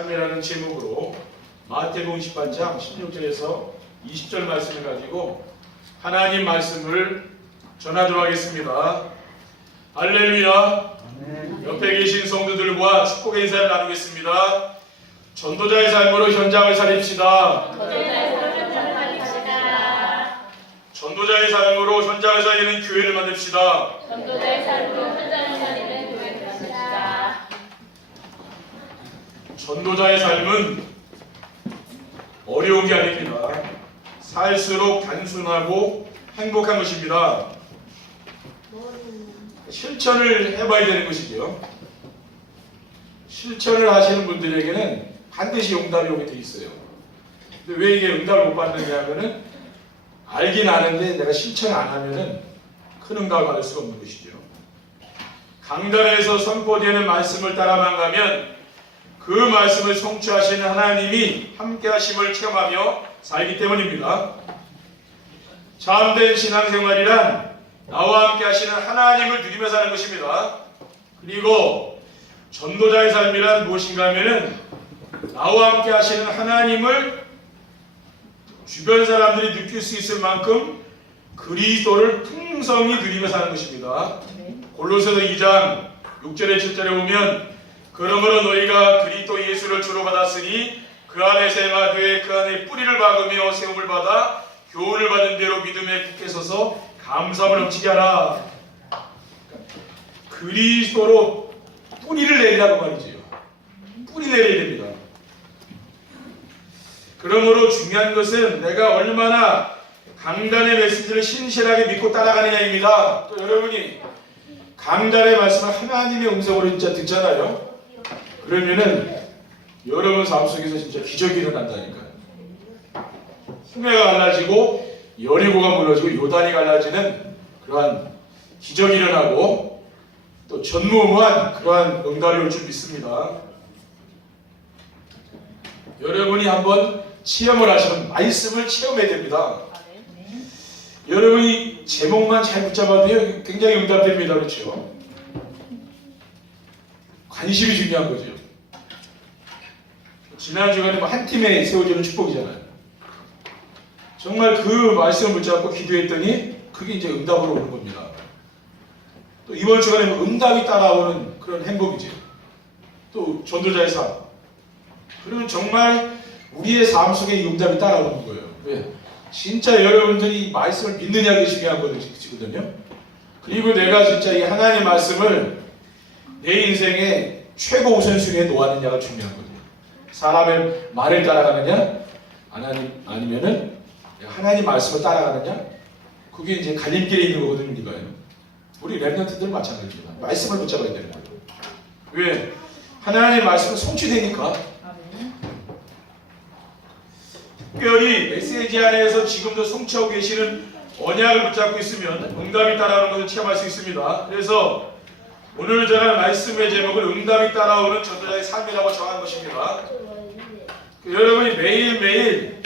삶이라는 제목으로 마태복음 10장 16절에서 20절 말씀을 가지고 하나님 말씀을 전하도록 하겠습니다. 할렐루야. 옆에 계신 성도들과 축복의 인사를 나누겠습니다. 전도자의 삶으로 현장을 살립시다. 전도자의 삶으로 현장을 살리는 교회를 만듭시다. 전도자의 삶으로 현장을 살리는 교회를 만듭시다. 전도자의 삶은 어려운 게 아닙니다. 살수록 단순하고 행복한 것입니다. 실천을 해봐야 되는 것이죠. 실천을 하시는 분들에게는 반드시 응답이 오게 돼 있어요. 근데 왜 이게 응답을 못 받느냐 하면은 알긴 아는데 내가 실천을 안 하면은 큰 응답을 받을 수가 없는 것이죠. 강단에서 선포되는 말씀을 따라만 가면 그 말씀을 성취하시는 하나님이 함께 하심을 체험하며 살기 때문입니다. 참된 신앙생활이란 나와 함께 하시는 하나님을 누리며 사는 것입니다. 그리고 전도자의 삶이란 무엇인가 하면은 나와 함께 하시는 하나님을 주변 사람들이 느낄 수 있을 만큼 그리스도를 풍성히 누리며 사는 것입니다. 골로새서 2장 6절에 7절에 보면 그러므로 너희가 그리스도 예수를 주로 받았으니 그 안에 생활되어 그 안에 뿌리를 박으며 세움을 받아 교훈을 받은 대로 믿음에 굳게 서서 감사함을 넘치게 하라. 그리스도로 뿌리를 내리라고 말이지요. 뿌리 내려야 됩니다. 그러므로 중요한 것은 내가 얼마나 강단의 메시지를 신실하게 믿고 따라가느냐입니다. 또 여러분이 강단의 말씀을 하나님의 음성으로 진짜 듣잖아요. 그러면은 여러분 삶 속에서 진짜 기적이 일어난다니까요. 홍해가 갈라지고 여리고가 무너지고 요단이 갈라지는 그러한 기적이 일어나고 또 전무후무한 그러한 응답이 올 줄 믿습니다. 여러분이 한번 체험을 하시면 말씀을 체험해야 됩니다. 여러분이 제목만 잘 붙잡아도 굉장히 응답됩니다. 그렇죠? 관심이 중요한 거죠. 지난 주간에 한 팀에 세워지는 축복이잖아요. 정말 그 말씀을 붙잡고 기도했더니 그게 이제 응답으로 오는 겁니다. 또 이번 주간에 응답이 따라오는 그런 행복이죠. 또 전도자의 삶. 그러면 정말 우리의 삶 속에 이 응답이 따라오는 거예요. 왜? 진짜 여러분들이 말씀을 믿느냐 게 중요한 거거든요. 그리고 내가 진짜 이 하나님의 말씀을 내 인생의 최고 우선순위에 놓았느냐가 중요한 거거든요. 사람의 말을 따라가느냐 아니면은 하나님 말씀을 따라가느냐, 그게 이제 갈림길에 있는 거거든요. 우리가요. 우리 랩런트들 마찬가지입니다. 말씀을 붙잡아야 되는 거예요. 왜? 하나님의 말씀은 성취되니까. 특별히 메시지 안에서 지금도 성취하고 계시는 언약을 붙잡고 있으면 응답이 따라오는 것을 체험할 수 있습니다. 그래서 오늘 전할 말씀의 제목은 응답이 따라오는 전도자의 삶이라고 정한 것입니다. 여러분이 매일매일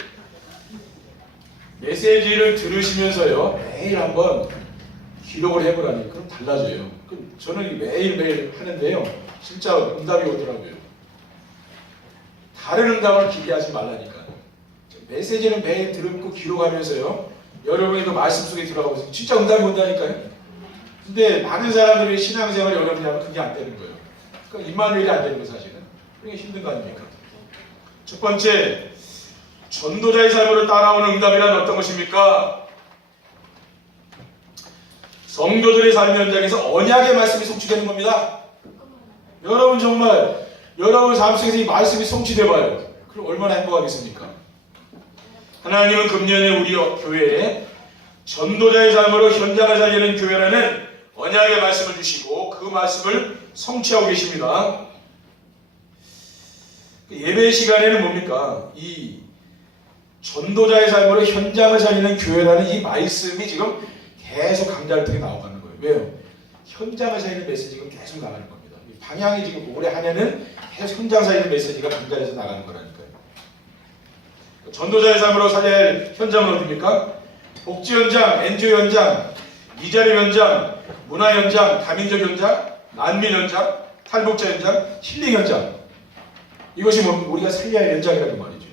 메시지를 들으시면서요, 매일 한번 기록을 해보라니 그럼 달라져요. 저는 매일매일 하는데요, 진짜 응답이 오더라고요. 다른 응답을 기대하지 말라니까. 메시지는 매일 듣고 기록하면서요, 여러분이 그 말씀 속에 들어가고 진짜 응답이 온다니까요. 근데 많은 사람들이 신앙생활이 어렵냐면 그게 안 되는 거예요. 그러니까 임마누엘이 안 되는 거예요, 사실은. 그게 힘든 거 아닙니까? 첫 번째, 전도자의 삶으로 따라오는 응답이란 어떤 것입니까? 성도들의 삶 현장에서 언약의 말씀이 성취되는 겁니다. 여러분 정말 여러분 삶 속에서 이 말씀이 성취돼봐요. 그럼 얼마나 행복하겠습니까? 하나님은 금년에 우리 교회에 전도자의 삶으로 현장을 살리는 교회라는 언약의 말씀을 주시고 그 말씀을 성취하고 계십니다. 예배 시간에는 뭡니까? 이 전도자의 삶으로 현장을 살리는 교회라는 이 말씀이 지금 계속 강좌를 통해 나오가는 거예요. 왜요? 현장을 살리는 메시지가 계속 나가는 겁니다. 방향이 지금 올해 한 해는 계속 현장 살리는 메시지가 강좌에서 나가는 거라니까요. 전도자의 삶으로 살려야 할 현장은 어디입니까? 복지 현장, NGO 현장, 이자림 현장, 문화 현장, 다민족 현장, 난민 현장, 탈북자 현장, 힐링 현장. 이것이 뭐 우리가 살려야 할 현장이라는 말이죠.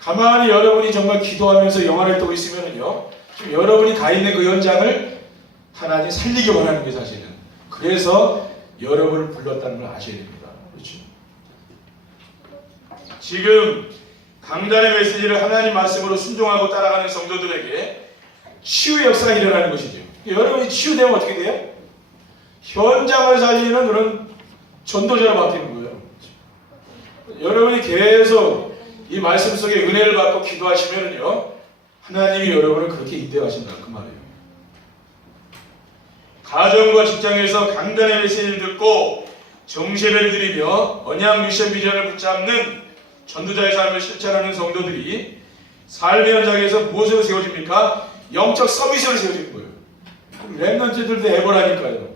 가만히 여러분이 정말 기도하면서 영화를 뜨고 있으면은요, 지금 여러분이 가 있는 그 현장을 하나님 살리기 원하는 게 사실은. 그래서 여러분을 불렀다는 걸 아셔야 됩니다. 그렇죠? 지금 강단의 메시지를 하나님 말씀으로 순종하고 따라가는 성도들에게 치유의 역사가 일어나는 것이죠. 여러분이 치유되면 어떻게 돼요? 현장을 살리는 그런 전도자로 바뀌는 거예요. 여러분이 계속 이 말씀 속에 은혜를 받고 기도하시면요, 하나님이 여러분을 그렇게 인도하신다 그 말이에요. 가정과 직장에서 강단의 메시지를 듣고 정세배를 드리며 언약 미션 비전을 붙잡는 전도자의 삶을 실천하는 성도들이 삶의 현장에서 무엇으로 세워집니까? 영적 서비스로 세워지는 거예요. 랩런트들도 해보라니까요.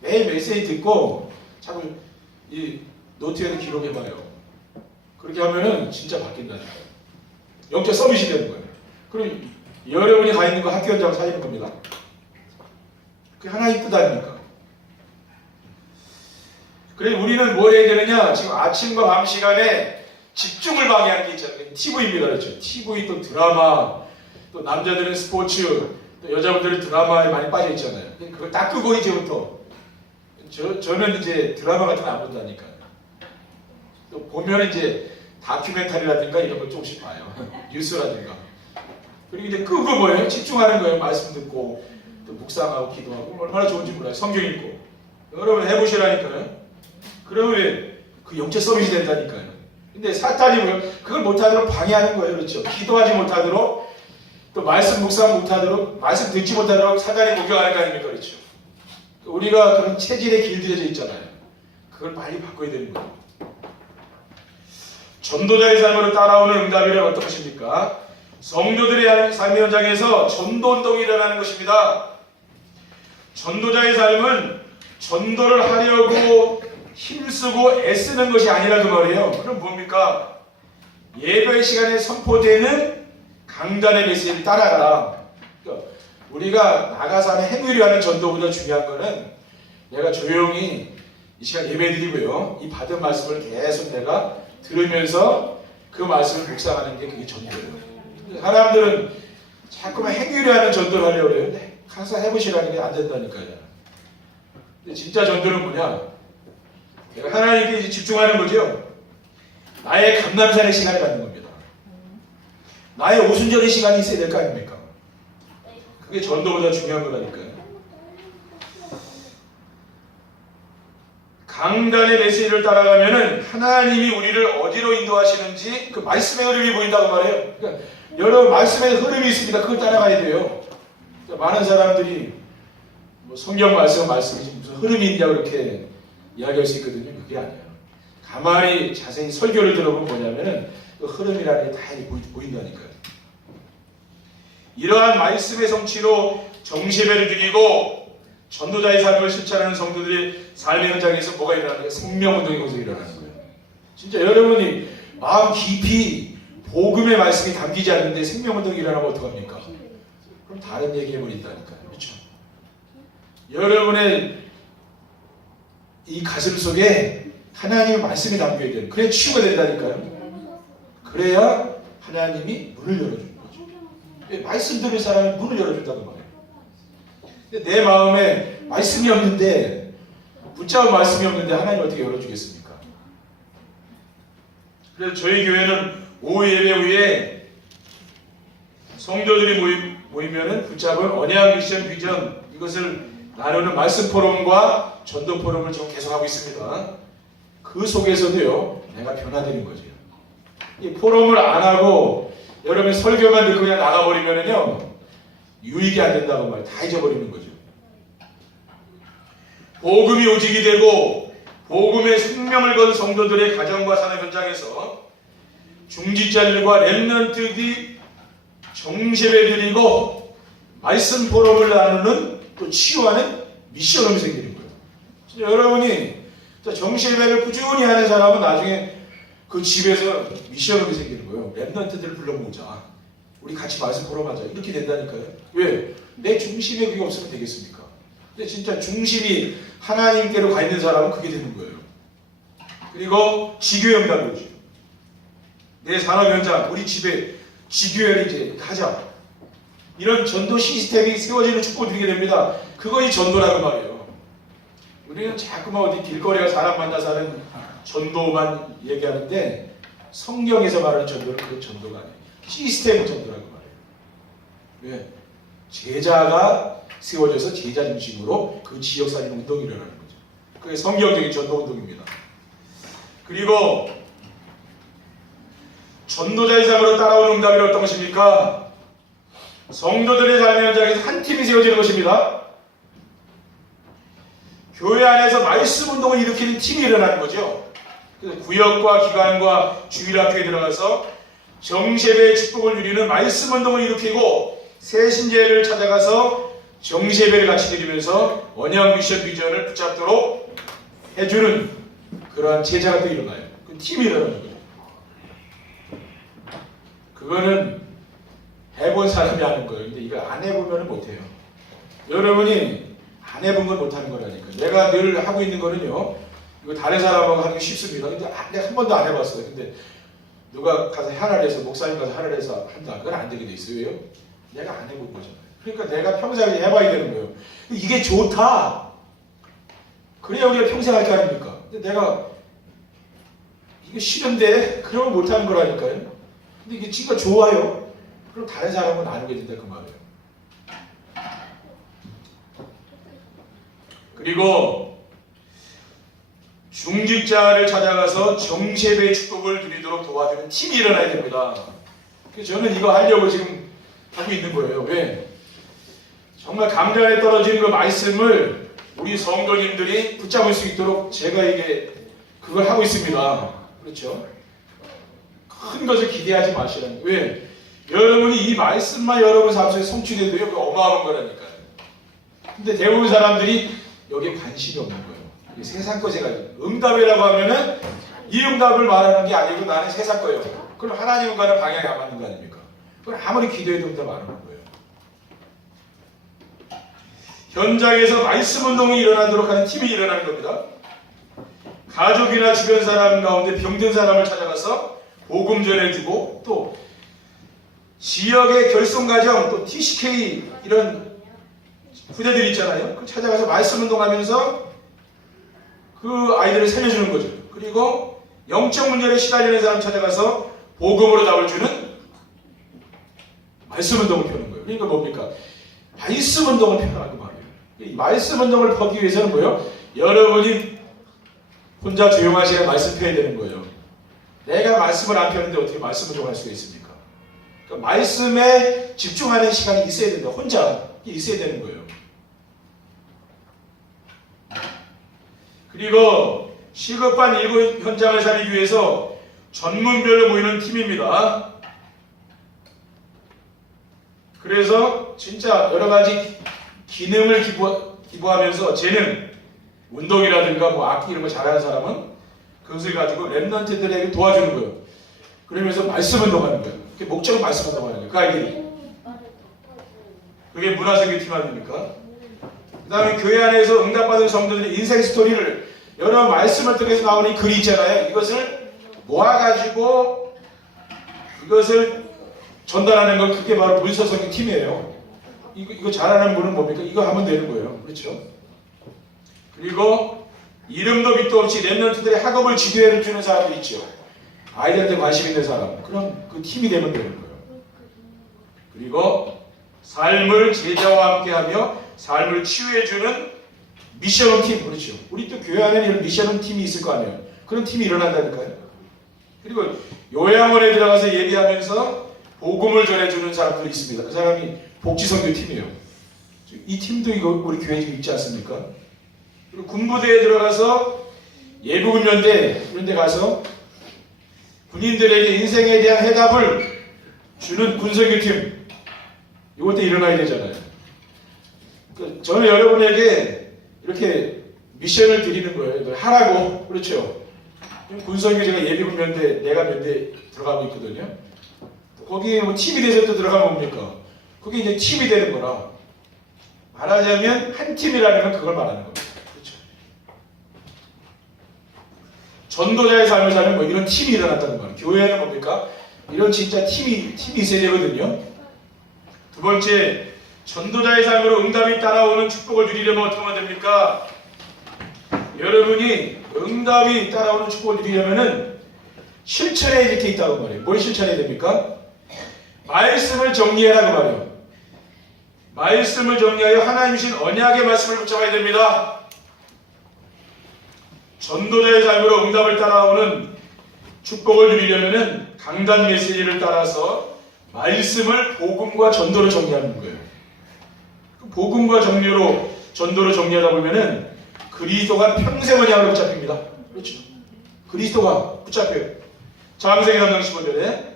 매일 메시지 듣고 자꾸 이 노트에도 기록해봐요. 그렇게 하면은 진짜 바뀐다니까요. 영적 서비스 되는 거예요. 그럼 여러분이 가 있는 거 학교 현장 살리는 겁니다. 그게 하나님 뜻 아닙니까? 그래서 우리는 뭘 해야 되느냐? 지금 아침과 밤 시간에 집중을 방해하는 게 있잖아요. TV입니다. 그렇죠? TV 또 드라마, 또 남자들은 스포츠, 또 여자분들은 드라마에 많이 빠져 있잖아요. 그걸 딱 끄고 이제부터 저는 이제 드라마 같은 거 안 본다니까요. 또 보면 이제 다큐멘터리라든가 이런 걸 조금씩 봐요. 뉴스라든가. 그리고 이제 끄고 뭐예요? 집중하는 거예요. 말씀 듣고 또 묵상하고 기도하고 얼마나 좋은지 몰라요. 성경 읽고. 여러분 해보시라니까요. 그러면 그 영적 서비스 된다니까요. 근데 사탄이 뭐예요? 그걸 못하도록 방해하는 거예요. 그렇죠? 기도하지 못하도록 또 말씀 묵상 못하도록 말씀 듣지 못하도록 사탄이 공격하는 거 아닙니까? 그렇죠? 우리가 그런 체질에 길들여져 있잖아요. 그걸 빨리 바꿔야 되는 거예요. 전도자의 삶으로 따라오는 응답이란 어떤 것입니까? 성도들의 삶의 현장에서 전도운동이 일어나는 것입니다. 전도자의 삶은 전도를 하려고 힘쓰고 애쓰는 것이 아니라 그 말이에요. 그럼 뭡니까? 예배 시간에 선포되는 강단의 메시지를 따라가라. 그러니까 우리가 나가서 하는 행위를 하는 전도보다 중요한 거는 내가 조용히 이 시간 예배 드리고요, 이 받은 말씀을 계속 내가 들으면서 그 말씀을 묵상하는 게 그게 전도예요. 사람들은 자꾸만 행위를 하는 전도를 하려고 그래요. 근데 가서 해보시라는 게 안 된다니까요. 근데 진짜 전도는 뭐냐? 내가 하나님께 집중하는 거죠. 나의 감남산의 시간을 갖는 겁니다. 나의 오순절의 시간이 있어야 될 거 아닙니까? 그게 전도보다 중요한 거라니까요. 강단의 메시지를 따라가면은 하나님이 우리를 어디로 인도하시는지 그 말씀의 흐름이 보인다고 말해요. 그러니까 여러 말씀의 흐름이 있습니다. 그걸 따라가야 돼요. 그러니까 많은 사람들이 뭐 성경 말씀이 무슨 흐름이 있냐 그렇게 이야기할 수 있거든요. 그게 아니에요. 가만히 자세히 설교를 들어보면 뭐냐면은 그 흐름이라는 게 다 보인다니까요. 이러한 말씀의 성취로 정시배를 드리고 전도자의 삶을 실천하는 성도들의 삶의 현장에서 뭐가 일어나는 거예요? 생명운동의 것이 일어나는 거예요. 진짜 여러분이 마음 깊이 복음의 말씀이 담기지 않는데 생명운동이 일어나면 어떡합니까? 그럼 다른 얘기해버린다니까요. 그렇죠? 여러분의 이 가슴 속에 하나님의 말씀이 담겨야 돼요. 그래야 치유가 된다니까요. 그래야 하나님이 문을 열어주는 거죠. 말씀 들을 사람이 문을 열어준다는 말이에요. 근데 내 마음에 말씀이 없는데, 붙잡은 말씀이 없는데 하나님 어떻게 열어주겠습니까? 그래서 저희 교회는 오후 예배 후에 성도들이 모이면은 붙잡은 언약 미션 비전, 이것을 나누는 말씀 포럼과 전도 포럼을 좀 계속하고 있습니다. 그 속에서도요, 내가 변화되는 거죠. 이 포럼을 안 하고 여러분 설교만 듣고 그냥 나가버리면은요, 유익이 안 된다고 말, 다 잊어버리는 거죠. 복음이 오직이 되고 복음의 생명을 건 성도들의 가정과 산업 현장에서 중직자들과 렘넌트들이 정세배 드리고 말씀 포럼을 나누는 또 치유하는 미션홈이 생기는 거예요. 진짜 여러분이 정세배를 꾸준히 하는 사람은 나중에 그 집에서 미션홈이 생기는 거예요. 렘넌트들을 불러모으자. 우리 같이 말씀 포럼 하자. 이렇게 된다니까요. 왜? 내 중심에 그게 없으면 되겠습니까? 근데 진짜 중심이 하나님께로 가 있는 사람은 그게 되는 거예요. 그리고 지교회 응답이 오죠. 내 산업 현장, 우리 집에 지교회를 이제 하자. 이런 전도 시스템이 세워지는 축복을 드리게 됩니다. 그것이 전도라고 말이에요. 우리는 자꾸만 어디 길거리에 사람 만나서 하는 전도만 얘기하는데 성경에서 말하는 전도는 그 전도가 아니에요. 시스템 전도라고 말해요. 왜? 제자가 세워져서 제자 중심으로 그 지역 살림 운동이 일어나는 거죠. 그게 성경적인 전도 운동입니다. 그리고 전도자의 삶으로 따라오는 응답이 어떤 것입니까? 성도들의 삶의 현장에서 한 팀이 세워지는 것입니다. 교회 안에서 말씀 운동을 일으키는 팀이 일어나는 거죠. 그래서 구역과 기관과 주일학교에 들어가서 정세배의 축복을 누리는 말씀 운동을 일으키고 새신제를 찾아가서 정세배를 같이 드리면서 언약 미션 비전을 붙잡도록 해주는 그러한 제자가 또 일어나요. 그 팀이 일어나는 거죠. 그거는 해본 사람이 하는 거예요. 근데 이거 안 해보면 못해요. 여러분이 안 해본 건 못하는 거라니까. 내가 늘 하고 있는 거는요. 이거 다른 사람하고 하는 게 쉽습니다. 근데 내가 한 번도 안 해봤어요. 근데 누가 가서 하나를 해서 목사님 가서 하나를 해서 한다. 그건 안 되게 돼 있어요. 왜요? 내가 안 해본 거잖아요. 그러니까 내가 평생 해봐야 되는 거예요. 이게 좋다. 그래야 우리가 평생 할 거 아닙니까? 근데 내가 이게 싫은데 그러면 못하는 거라니까요. 근데 이게 지가 좋아요. 그럼 다른 사람은 나누게 된다 그 말이에요. 그리고 중직자를 찾아가서 정세배의 축복을 누리도록 도와주는 팀이 일어나야 됩니다. 그래서 저는 이거 하려고 지금 하고 있는 거예요. 왜? 정말 강단에 떨어지는 그 말씀을 우리 성도님들이 붙잡을 수 있도록 제가 이게 그걸 하고 있습니다. 그렇죠? 큰 것을 기대하지 마시라는 거예요. 왜? 여러분이 이 말씀만 여러분 삶 속에 성취돼도요, 그 어마어마한 거라니까요. 근데 대부분 사람들이 여기에 관심이 없는 거예요. 이게 세상 것에 응답이라고 하면은 이 응답을 말하는 게 아니고 나는 세상 거예요. 그럼 하나님과는 방향이 안 맞는 거 아닙니까? 그럼 아무리 기도해도 응답 안 하는 거예요. 현장에서 말씀 운동이 일어나도록 하는 팀이 일어나는 겁니다. 가족이나 주변 사람 가운데 병든 사람을 찾아가서 복음 전해주고 또 지역의 결손가정 또 TCK 이런 후대들이 있잖아요. 그 찾아가서 말씀 운동하면서 그 아이들을 살려주는 거죠. 그리고 영적 문제에 시달리는 사람 찾아가서 복음으로 답을 주는 말씀 운동을 펴는 거예요. 그러니까 뭡니까? 말씀 운동을 펴라고 말이에요. 이 말씀 운동을 펴기 위해서는 뭐예요? 여러분이 혼자 조용한 시간에 말씀 펴야 되는 거예요. 내가 말씀을 안 펴는데 어떻게 말씀 운동을 할 수가 있습니까? 그러니까 말씀에 집중하는 시간이 있어야 된다. 혼자 있어야 되는 거예요. 그리고 시급한 일부 현장을 살리기 위해서 전문별로 모이는 팀입니다. 그래서 진짜 여러 가지 기능을 기부하면서 재능, 운동이라든가 뭐 악기 이런 거 잘하는 사람은 그것을 가지고 랩런트들에게 도와주는 거예요. 그러면서 말씀 운동하는 거예요. 그게 목적은 말씀 운동하는 거예요. 그 아이들이. 그게 문화적인 팀 아닙니까? 그 다음에 교회 안에서 응답받은 성도들의 인생 스토리를 여러 말씀을 통해서 나오는 이 글이 있잖아요. 이것을 모아가지고 이것을 전달하는 건 그게 바로 문서성의 팀이에요. 이거 잘하는 분은 뭡니까? 이거 하면 되는 거예요. 그렇죠? 그리고 이름도 빛도 없이 랩런트들의 학업을 지도해 주는 사람도 있죠. 아이들한테 관심 있는 사람. 그럼 그 팀이 되면 되는 거예요. 그리고 삶을 제자와 함께하며 삶을 치유해주는 미션홈 팀. 그렇죠. 우리 또 교회 안에 이런 미션홈 팀이 있을 거 아니에요. 그런 팀이 일어난다니까요. 그리고 요양원에 들어가서 예비하면서 복음을 전해주는 사람들이 있습니다. 그 사람이 복지선교 팀이에요. 이 팀도 이거 우리 교회에 있지 않습니까? 그리고 군부대에 들어가서 예비군연대 이런 데 가서 군인들에게 인생에 대한 해답을 주는 군선교팀. 이것도 일어나야 되잖아요. 저는 여러분에게 이렇게 미션을 드리는 거예요. 하라고. 그렇죠. 군선교 제가 예비군 면대, 내가 면대 들어가고 있거든요. 거기에 뭐 팀이 돼서 또 들어가면 뭡니까? 그게 이제 팀이 되는 거라. 말하자면 한 팀이라는 건 그걸 말하는 겁니다. 그렇죠. 전도자의 삶을 사는 뭐 이런 팀이 일어났다는 말이에요. 교회는 뭡니까? 이런 진짜 팀이 있어야 되거든요. 두 번째, 전도자의 삶으로 응답이 따라오는 축복을 누리려면 어떻게 하면 됩니까? 여러분이 응답이 따라오는 축복을 누리려면은 실천에 이렇게 있다고 말해요. 뭘 실천해야 됩니까? 말씀을 정리해라 그 말이에요. 말씀을 정리하여 하나님 주신 언약의 말씀을 붙잡아야 됩니다. 전도자의 삶으로 응답을 따라오는 축복을 누리려면은 강단 메시지를 따라서 말씀을 복음과 전도로 정리하는 거예요. 복음과 전도로 정리하다 보면은 그리스도가 평생 언약으로 붙잡힙니다. 그렇죠? 그리스도가 붙잡혀요. 장세기 3장 15절에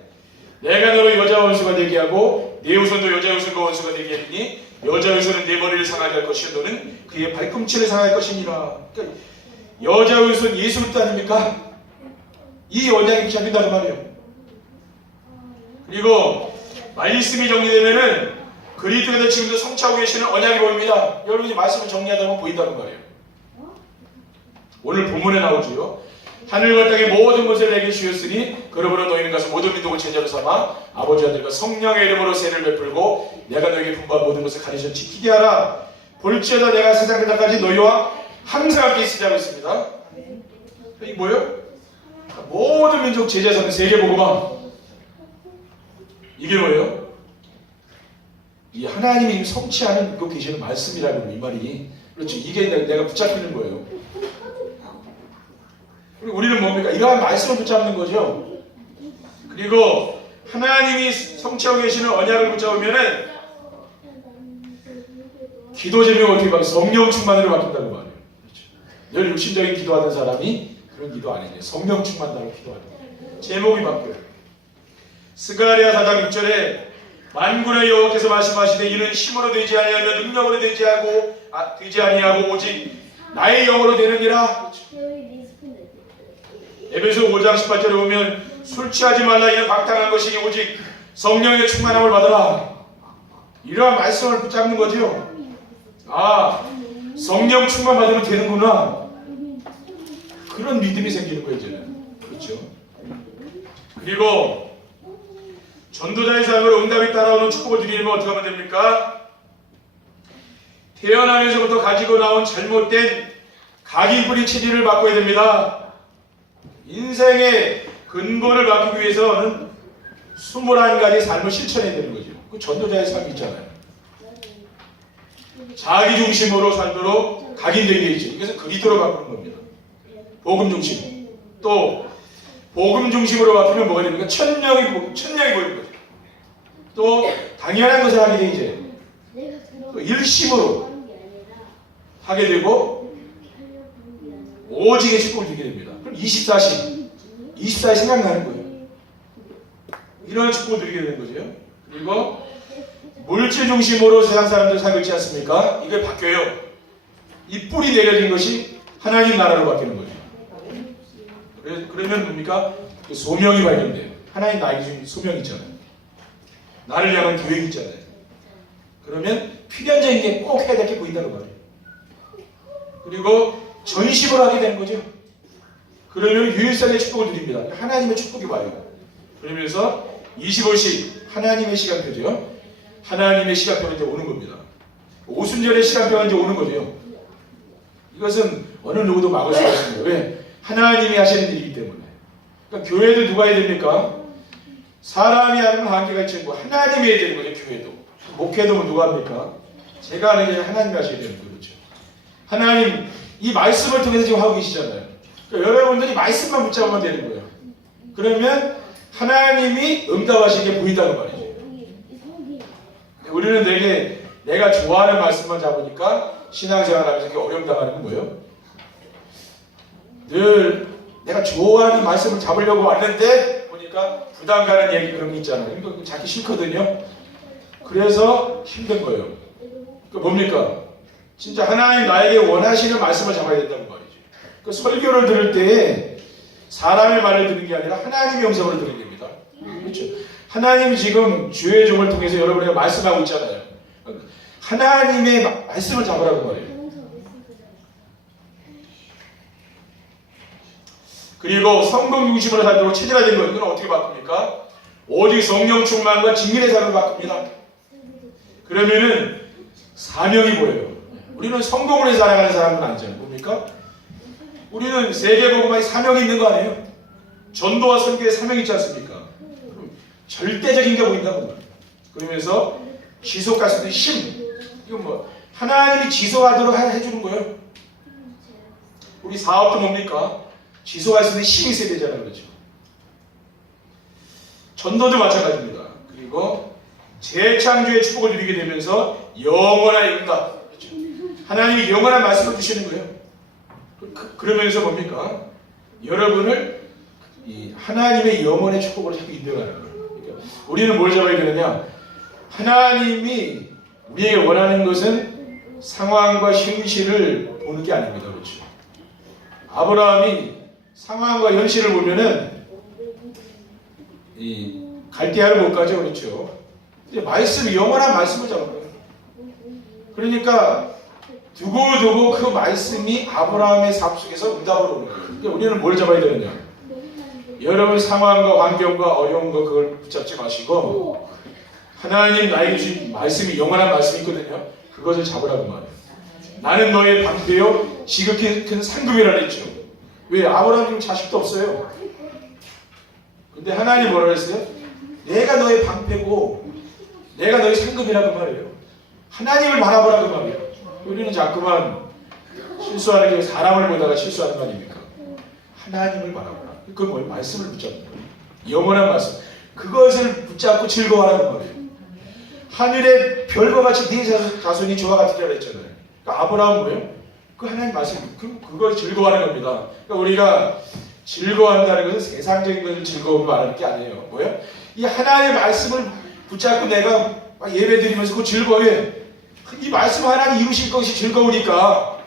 내가 너로 여자 원수가 되게 하고 네 후손도 여자 후손과 원수가 되게 하니 여자 후손은 네 머리를 상하게 할 것이요 너는 그의 발꿈치를 상할 것이니라. 그러니까 여자 후손 예수 그리스도 아닙니까? 이 언약이 붙잡힌다는 말이에요. 그리고 말씀이 정리되면은 그리스도께서 지금도 성취하고 계시는 언약이 보입니다. 여러분이 말씀을 정리하다 보면 보인다는 거예요. 오늘 본문에 나오지요. 하늘과 땅의 모든 것을 내게 주셨으니 그러므로 너희는 가서 모든 민족을 제자로 삼아 아버지 아들과 성령의 이름으로 세례를 베풀고 내가 너에게 분부한 모든 것을 가르쳐 지키게 하라. 볼지어다 내가 세상 끝날까지 너희와 항상 함께 있으리라고 했습니다. 이게 뭐예요? 모든 민족 제자 삼는 세계복음화. 이게 뭐예요? 이 하나님이 성취하고 계시는 말씀이라고 이 말이. 그렇죠. 이게 내가 붙잡히는 거예요. 우리는 뭡니까? 이러한 말씀을 붙잡는 거죠. 그리고 하나님이 성취하고 계시는 언약을 붙잡으면은 기도 제목이 어떻게 바뀌어요? 성령 충만으로 바뀐다고 말해요. 그렇죠. 늘 육신적인 기도하는 사람이 그런 기도 안 해요. 성령 충만으로 기도하는 거예요. 제목이 바뀌어요. 스가랴 4장 6절에 만군의 여호와께서 말씀하시되 이는 힘으로 되지 아니하며 능력으로 되지 아니하고 오직 나의 영으로 되느니라. 에베소 5장 18절에 보면 술 취하지 말라 이는 방탕한 것이니 오직 성령의 충만함을 받아라. 이러한 말씀을 붙잡는 거죠. 아, 성령 충만 받으면 되는구나. 그런 믿음이 생기는 거예요 이제는. 그렇죠. 그리고 전도자의 삶으로 응답이 따라오는 축복을 누리려면 어떻게 하면 됩니까? 태어나면서부터 가지고 나온 잘못된 각인뿌리 체질을 바꿔야 됩니다. 인생의 근본을 바꾸기 위해서는 21가지 삶을 실천해야 되는 거죠. 그 전도자의 삶이 있잖아요. 자기 중심으로 삶으로 각인되게 있죠. 그래서 그리스도로 바꾸는 겁니다. 복음 중심. 또 복음 중심으로 바꾸면 뭐가 됩니까? 천명이 보이는 거죠. 또 당연한 것을 하게 돼 이제. 또 일심으로 하게 되고 오직의 축복을 주게 됩니다. 그럼 24시 생각나는 거예요. 이런 축복을 드리게 되는 거죠. 그리고 물질 중심으로 세상 사람들 살고 있지 않습니까? 이게 바뀌어요. 이 뿌리 내려진 것이 하나님 나라로 바뀌는 거죠. 그러면 뭡니까? 그 소명이 발견돼요. 하나님 나에게 주신 소명이 있잖아요. 나를 향한 계획이 있잖아요. 그러면 필연적인 게 꼭 해야 될 게 보인다는 말이에요. 그리고 전심을 하게 되는 거죠. 그러면 유일성의 축복을 드립니다. 하나님의 축복이 와요. 그러면서 25시 하나님의 시간표죠. 하나님의 시간표가 이제 오는 겁니다. 오순절의 시간표가 이제 오는 거죠. 이것은 어느 누구도 막을 수가 없습니다. 왜? 하나님이 하시는 일이기 때문에. 그러니까 교회도 누가 해야 됩니까? 사람이 하는 한계가 있고 하나님이 해야 되는 거죠. 교회도. 목회도 누가 합니까? 제가 하는 게 하나님이 하셔야 되는 거죠. 그렇죠? 하나님 이 말씀을 통해서 지금 하고 계시잖아요. 그러니까 여러분들이 말씀만 붙잡으면 되는 거예요. 그러면 하나님이 응답하시는 게 보인다는 말이죠. 우리는 되게 내가 좋아하는 말씀만 잡으니까 신앙생활하면서 이렇게 어려움 당하는 건 뭐예요? 늘 내가 좋아하는 말씀을 잡으려고 왔는데 보니까 부담 가는 얘기 그런 게 있잖아요. 이거 잡기 싫거든요. 그래서 힘든 거예요. 그 뭡니까? 진짜 하나님 나에게 원하시는 말씀을 잡아야 된다는 말이죠. 그 설교를 들을 때 사람의 말을 듣는 게 아니라 하나님의 음성을 듣는 겁니다. 그렇죠? 하나님이 지금 주의 종을 통해서 여러분에게 말씀하고 있잖아요. 하나님의 말씀을 잡으라고 말해요. 그리고 성공 중심으로 살도록 체질화된 것, 이건 어떻게 바꿉니까? 오직 성령 충만과 직민의 삶을 바꿉니다. 그러면은 사명이 뭐예요? 우리는 성공을 위해서 살아가는 사람은 아니잖아요. 뭡니까? 우리는 세계복음화의 사명이 있는 거 아니에요? 전도와 선교의 사명이 있지 않습니까? 그럼 절대적인 게 보인다고 말이에요. 그러면서 지속할 수 있는 힘, 이건 뭐 하나님이 지속하도록 해주는 거예요. 우리 사업도 뭡니까? 지속할 수 있는 힘이 있어야 되잖아요. 그렇죠? 전도도 마찬가지입니다. 그리고 재창조의 축복을 누리게 되면서 영원한 응답, 그렇죠? 하나님이 영원한 말씀을 주시는 거예요. 그러면서 뭡니까? 여러분을 이 하나님의 영원의 축복으로 자꾸 인도하는 거예요. 그러니까 우리는 뭘 잡아야 되느냐? 하나님이 우리에게 원하는 것은 상황과 현실을 보는 게 아닙니다. 그렇죠? 아브라함이 상황과 현실을 보면은 이 갈대아를 못 가죠. 그렇죠? 이제 말씀, 영원한 말씀을 잡아요. 그러니까 두고두고 그 말씀이 아브라함의 삶 속에서 응답으로 오는 거예요. 그러니까 우리는 뭘 잡아야 되느냐? 여러분 상황과 환경과 어려운 거 그걸 붙잡지 마시고 하나님 나에게 주신 말씀이 영원한 말씀이 있거든요. 그것을 잡으라고 말해요. 나는 너의 방패요 지극히 큰 상급이라 그랬죠. 왜? 아브라함은 자식도 없어요. 근데 하나님 뭐라 그랬어요? 내가 너의 방패고 내가 너의 상급이라고 말해요. 하나님을 바라보라고 말해요. 우리는 자꾸만 실수하는 게 사람을 보다가 실수하는 거 아닙니까? 하나님을 바라보라. 그건 뭐예요? 말씀을 붙잡는 거예요. 영원한 말씀. 그것을 붙잡고 즐거워하라는 말이에요. 하늘의 별과 같이 네 자손이 저와 같으리라 그랬잖아요. 그러니까 아브라함은 뭐예요? 그 하나님 말씀, 그걸 즐거워하는 겁니다. 그러니까 우리가 즐거워한다는 것은 세상적인 것을 즐거움을 말하는 게 아니에요. 뭐예요? 이 하나님의 말씀을 붙잡고 내가 막 예배 드리면서 그 즐거워해. 이 말씀 하나님 이루실 것이 즐거우니까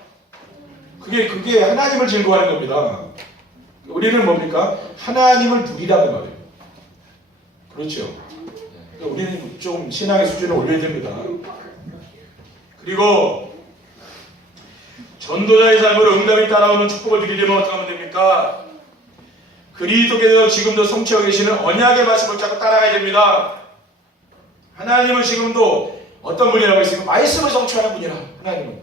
그게 하나님을 즐거워하는 겁니다. 우리는 뭡니까? 하나님을 누리라는 말이에요. 그렇죠? 우리는 좀 신앙의 수준을 올려야 됩니다. 그리고 전도자의 삶으로 응답이 따라오는 축복을 누리려면 어떻게 하면 됩니까? 그리스도께서 지금도 성취하고 계시는 언약의 말씀을 자꾸 따라가야 됩니다. 하나님은 지금도 어떤 분이라고 했습니까? 말씀을 성취하는 분이라 하나님은.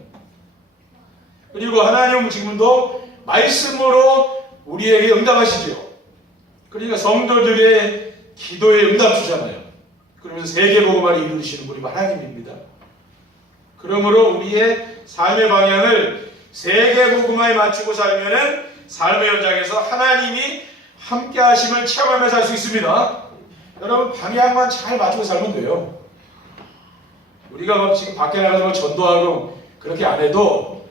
그리고 하나님은 지금도 말씀으로 우리에게 응답하시죠. 그러니까 성도들의 기도에 응답 주잖아요. 그러면서 세계복음화를 이루시는 분이 하나님입니다. 그러므로 우리의 삶의 방향을 세계복음화에 맞추고 살면은 삶의 현장에서 하나님이 함께 하심을 체험하며 살 수 있습니다. 여러분 방향만 잘 맞추고 살면 돼요. 우리가 막 지금 밖에 나가서 전도하고 그렇게 안 해도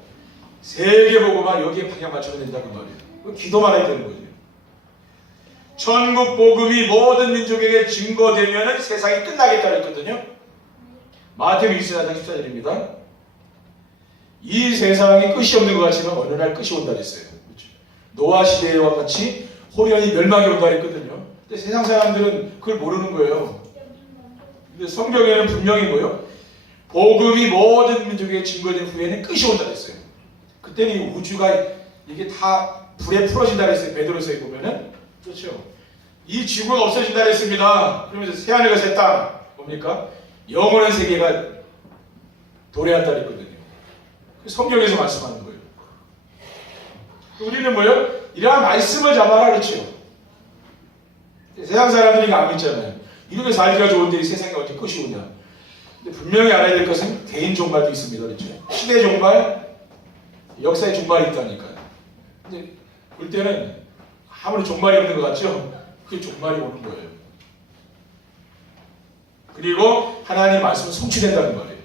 세계복음화 여기에 방향 맞추면 된다는 말이에요. 기도만 해야 되는 거죠. 천국 복음이 모든 민족에게 증거되면 세상이 끝나겠다 그랬거든요. 마태복음 24장 14절입니다. 이 세상이 끝이 없는 것 같지만 어느 날 끝이 온다 그랬어요. 그렇죠? 노아 시대와 같이 호련히 멸망이 온다 그랬거든요. 근데 세상 사람들은 그걸 모르는 거예요. 근데 성경에는 분명히 뭐예요? 복음이 모든 민족에게 증거된 후에는 끝이 온다 그랬어요. 그때는 이 우주가 이게 다 불에 풀어진다 그랬어요. 베드로서에 보면은. 그렇죠. 이 지구가 없어진다 그랬습니다. 그러면서 새하늘과 새 땅 뭡니까? 영원한 세계가 도래한다 그랬거든요. 성경에서 말씀하는 거예요. 우리는 뭐예요? 이러한 말씀을 잡아라 그렇죠. 세상 사람들이 안 믿잖아요. 이렇게 살기가 좋은데 이 세상에 언제 끝이 오냐. 근데 분명히 알아야 될 것은 개인 종말도 있습니다. 그렇죠. 시대 종말, 역사의 종말이 있다니까요. 근데 볼 때는 아무리 종말이 없는 것 같죠? 그게 종말이 오는 거예요. 그리고 하나님 말씀은 성취된다는 말이에요.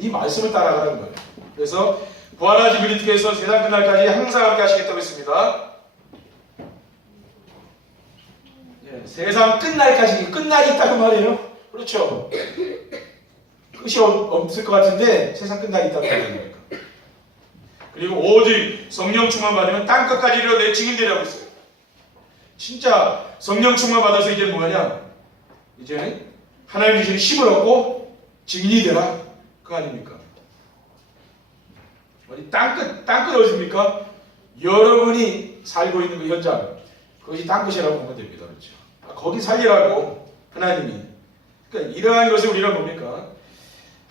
이 말씀을 따라가는 거예요. 그래서 부활하신 그리스도께서 세상 끝날까지 항상 함께 하시겠다고 했습니다. 세상 끝날까지 끝날이 있다고 말이에요. 그렇죠. 끝이 없을 것 같은데 세상 끝날이 있다고 말이에요. 그리고 오직 성령 충만 받으면 땅끝까지 이르러 내 증인되라고 했어요. 진짜 성령 충만 받아서 이제 뭐냐? 이제는 하나님 주시는 힘을 얻고 증인이 되라. 그거 아닙니까? 어디 땅끝 어디입니까? 여러분이 살고 있는 그 현장, 그것이 딴 것이라고 보면 됩니다. 그렇죠? 거기 살리라고 하나님이. 그러니까 이러한 것을 우리가 뭡니까?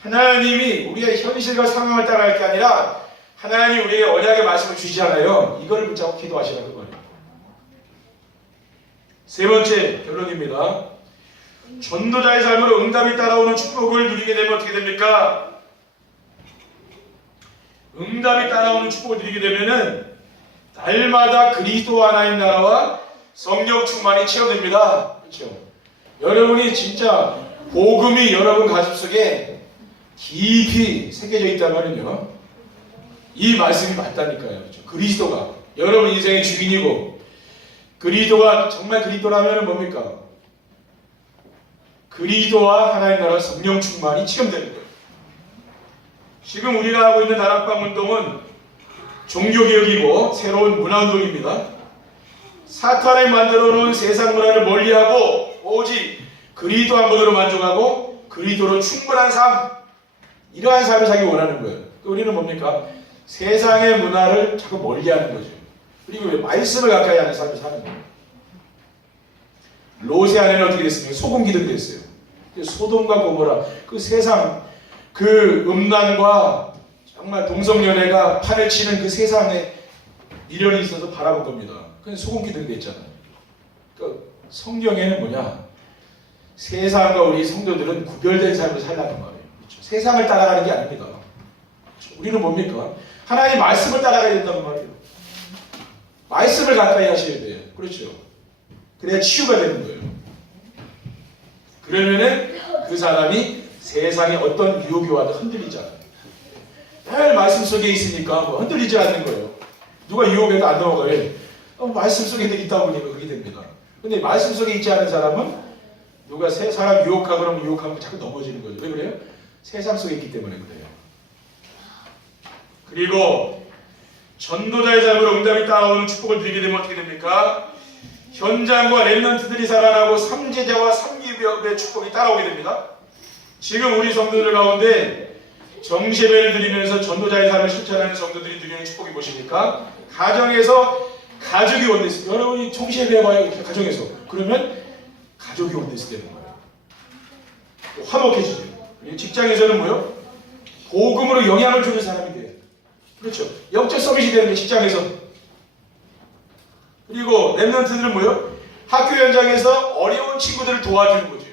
하나님이 우리의 현실과 상황을 따라갈 게 아니라 하나님이 우리에게 언약의 말씀을 주시잖아요. 이거를 붙잡고 기도하시라는 말이에요. 세 번째 결론입니다. 전도자의 삶으로 응답이 따라오는 축복을 누리게 되면 어떻게 됩니까? 응답이 따라오는 축복을 누리게 되면은 날마다 그리스도 하나님 나라와 성령 충만이 체험됩니다. 그렇죠? 여러분이 진짜 복음이 여러분 가슴속에 깊이 새겨져 있다면요, 이 말씀이 맞다니까요. 그렇죠? 그리스도가 여러분 인생의 주인이고, 그리스도가 정말 그리스도라면 뭡니까? 그리스도와 하나님 나라 성령 충만이 체험되는 거예요. 지금 우리가 하고 있는 다락방 운동은 종교개혁이고 새로운 문화운동입니다. 사탄이 만들어 놓은 세상 문화를 멀리하고 오직 그리스도 한 분으로 만족하고 그리스도로 충분한 삶, 이러한 삶을 살기 원하는 거예요. 우리는 뭡니까? 세상의 문화를 자꾸 멀리하는 거죠. 그리고 말씀을 가까이 하는 삶을 사는 거예요. 롯의 아내는 어떻게 됐습니까? 소금 기둥이 됐어요. 소돔과 고모라, 그 세상, 그 음란과 정말 동성연애가 판을 치는 그 세상에 미련이 있어서 바라본 겁니다. 그냥 소금 기둥이 됐잖아요. 그러니까 성경에는 뭐냐? 세상과 우리 성도들은 구별된 삶을 살라는 말이에요. 그렇죠? 세상을 따라가는 게 아닙니다. 그렇죠? 우리는 뭡니까? 하나님 말씀을 따라가야 된다는 말이에요. 말씀을 가까이 하셔야 돼요. 그렇죠? 그래야 치유가 되는 거예요. 그러면은 그 사람이 세상의 어떤 유혹이 와도 흔들리지 않아요. 늘 말씀 속에 있으니까 뭐 흔들리지 않는 거예요. 누가 유혹해도 안 넘어가요. 말씀 속에 있다 보니까 그렇게 됩니다. 근데 말씀 속에 있지 않은 사람은 누가 새 사람 유혹하고 유혹하면 자꾸 넘어지는 거죠. 왜 그래요? 세상 속에 있기 때문에 그래요. 그리고 전도자의 삶으로 응답이 따라오는 축복을 누리게 되면 어떻게 됩니까? 현장과 렘넌트들이 살아나고 삼제자와 삼기업의 축복이 따라오게 됩니다. 지금 우리 성도들 가운데 정시예배를 드리면서 전도자의 삶을 실천하는 성도들이 누리는 축복이 무엇입니까? 가정에서 가족이 원됐을 때, 여러분이 정시예배 해봐요. 가정에서. 그러면 가족이 원됐을 되는 거예요. 화목해지죠. 직장에서는 뭐요? 복음으로 영향을 주는 사람이 돼요. 그렇죠. 영적 서밋이 되는 게 직장에서. 그리고 렘넌트들은 뭐예요? 학교 현장에서 어려운 친구들을 도와주는 거죠.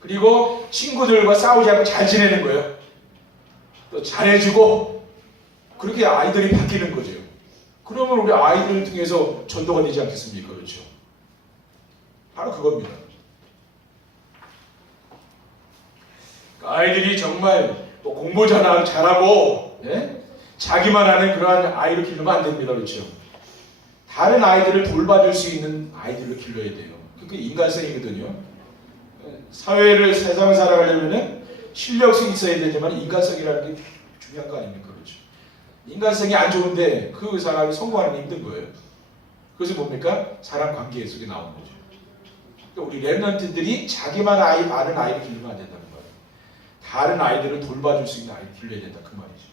그리고 친구들과 싸우지 않고 잘 지내는 거예요. 또 잘해주고, 그렇게 아이들이 바뀌는 거죠. 그러면 우리 아이들 통해서 전도가 되지 않겠습니까? 그렇죠. 바로 그겁니다. 아이들이 정말 뭐 공부 잘하고, 예? 자기만 하는 그러한 아이를 기르면 안 됩니다. 그렇죠. 다른 아이들을 돌봐줄 수 있는 아이들을 길러야 돼요. 그게 인간성이거든요. 사회를, 세상을 살아가려면 실력성이 있어야 되지만 인간성이라는 게 중요한 거 아닙니까? 그렇죠. 인간성이 안 좋은데 그 사람이 성공하는 게 힘든 거예요. 그래서 뭡니까? 사람 관계 속에 나오는 거죠. 그러니까 우리 렘넌트들이 자기만 아는 아이를 기르면 안 된다는 거예요. 다른 아이들을 돌봐줄 수 있는 아이를 길러야 된다. 그 말이죠.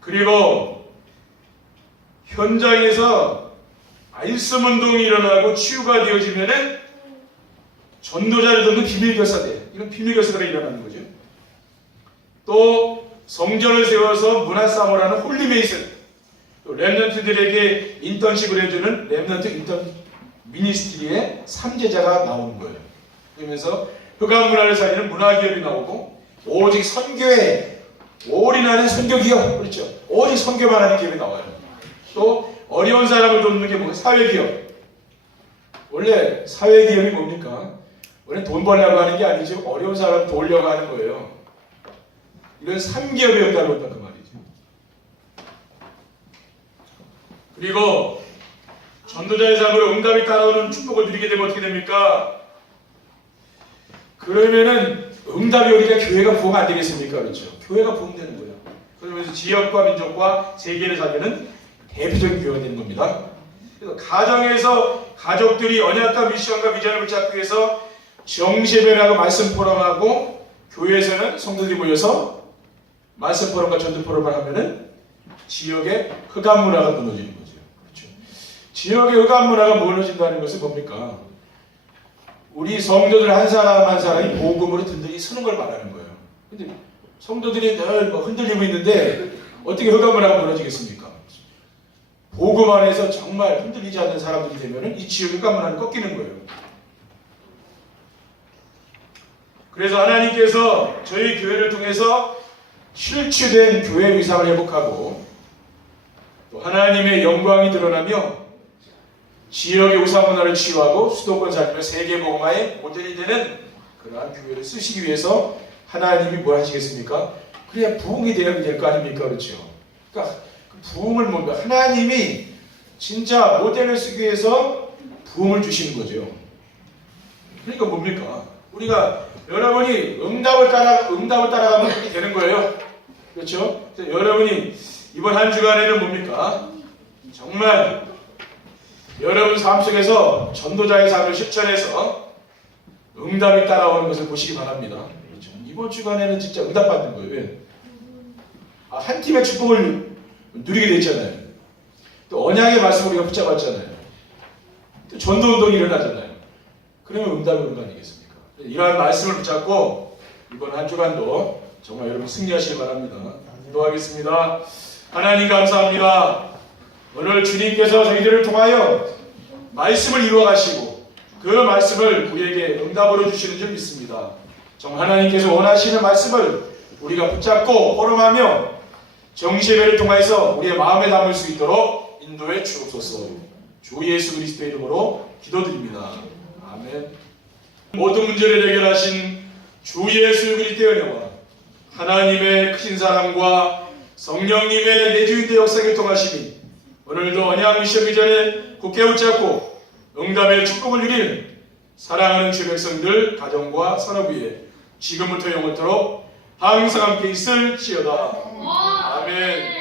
그리고 현장에서 말씀 운동이 일어나고 치유가 되어지면은 전도자를 돕는 비밀 결사대, 이런 비밀 결사가 일어나는 거죠. 또 성전을 세워서 문화 싸움을 하는 홀리메이슨, 또 렘넌트들에게 인턴십을 해주는 렘넌트 인턴 미니스트리의 3제자가 나오는 거예요. 그러면서 흑암 문화를 살리는 문화기업이 나오고, 오직 선교에 올인하는 선교기업, 그렇죠. 오직 선교만 하는 기업이 나와요. 또 어려운 사람을 돕는 게 뭐예요? 사회기업. 원래 사회기업이 뭡니까? 원래 돈 벌려고 하는 게 아니죠. 어려운 사람 도우려고 하는 거예요. 이런 3기업이 없다고 했다 그 말이죠. 그리고 전도자의 삶으로 응답이 따라오는 축복을 누리게 되면 어떻게 됩니까? 그러면은 응답이 오니까 교회가 부흥 안 되겠습니까? 그렇죠. 교회가 부흥되는 거예요. 그러면서 지역과 민족과 세계를 살리는 대표적인 교회가 되는 겁니다. 그래서 가정에서 가족들이 언약과 미션과 비전을 붙잡기 위해서 정시예배하고 말씀 포럼하고, 교회에서는 성도들이 모여서 말씀 포럼과 전도 포럼을 하면은 지역의 흑암 문화가 무너지는 거죠. 그렇죠? 지역의 흑암 문화가 무너진다는 것은 뭡니까? 우리 성도들 한 사람 한 사람이 복음으로 든든히 서는 걸 말하는 거예요. 근데 성도들이 늘 흔들리고 있는데 어떻게 흑암 문화가 무너지겠습니까? 복음 안에서 정말 흔들리지 않는 사람들이 되면 이 지역의 흑암 문화는 꺾이는 거예요. 그래서 하나님께서 저희 교회를 통해서 실추된 교회 위상을 회복하고 또 하나님의 영광이 드러나며 지역의 우상 문화를 치유하고 수도권 살리며 세계 복음화의 모델이 되는 그러한 교회를 쓰시기 위해서 하나님이 뭘 하시겠습니까? 그래야 부흥이 되어야 될 거 아닙니까? 그렇죠? 그러니까 그 부흥을 뭔가 하나님이 진짜 모델을 쓰기 위해서 부흥을 주시는 거죠. 그러니까 뭡니까? 우리가 여러분이 응답을 따라가면 그렇게 되는 거예요. 그렇죠? 그래서 여러분이 이번 한 주간에는 뭡니까? 정말 여러분 삶 속에서 전도자의 삶을 실천해서 응답이 따라오는 것을 보시기 바랍니다. 그렇죠? 이번 주간에는 진짜 응답받는 거예요. 왜? 한 팀의 축복을 누리게 됐잖아요. 또 언약의 말씀을 우리가 붙잡았잖아요. 또 전도운동이 일어나잖아요. 그러면 응답이 오는 거 아니겠습니까? 이러한 말씀을 붙잡고 이번 한 주간도 정말 여러분 승리하시기 바랍니다. 기도하겠습니다. 하나님 감사합니다. 오늘 주님께서 저희들을 통하여 말씀을 이루어 가시고 그 말씀을 우리에게 응답으로 주시는 줄 믿습니다. 정말 하나님께서 원하시는 말씀을 우리가 붙잡고 포럼하며 정시예배를 통해서 우리의 마음에 담을 수 있도록 인도해 주옵소서. 주 예수 그리스도의 이름으로 기도드립니다. 아멘. 모든 문제를 해결하신 주 예수 그리스도의 은혜와 하나님의 크신 사랑과 성령님의 내주인의 역사를 통하심이 오늘도 언약 미션기 전에 굳게 붙잡고 응답의 축복을 누리는 사랑하는 주 백성들 가정과 산업 위에 지금부터 영원토록 항상 함께 있을지어다. 아멘.